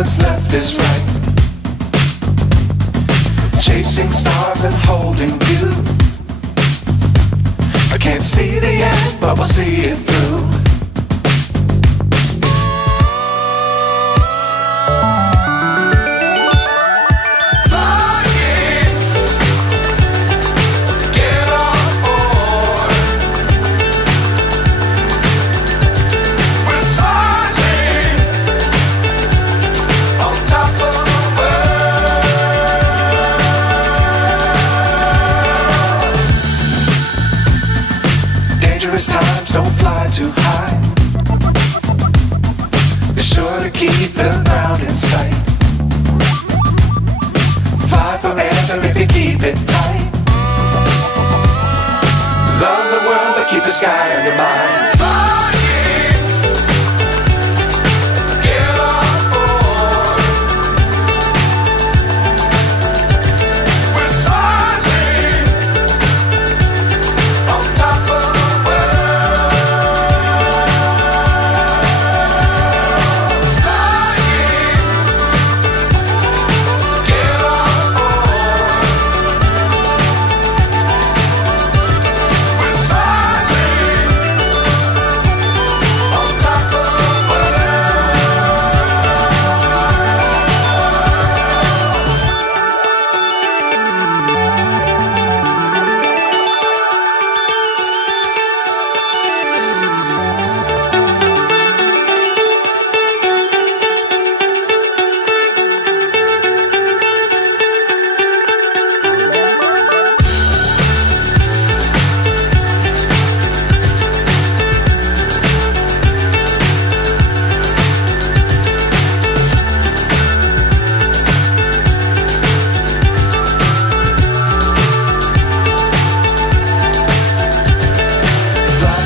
what's left is right. Chasing stars and holding you. I can't see the end, but we'll see it through. Dangerous times, don't fly too high. Be sure to keep the ground in sight. Fly forever if you keep it tight. Love the world, but keep the sky on your mind.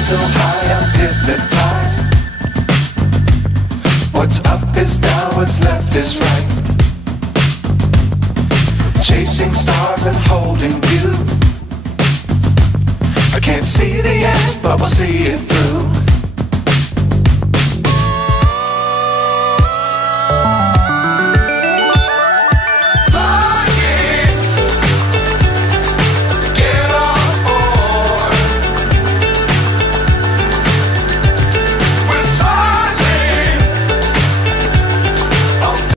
So high I'm hypnotized. What's up is down, what's left is right. Chasing stars and holding you. I can't see the end, but we'll see it through.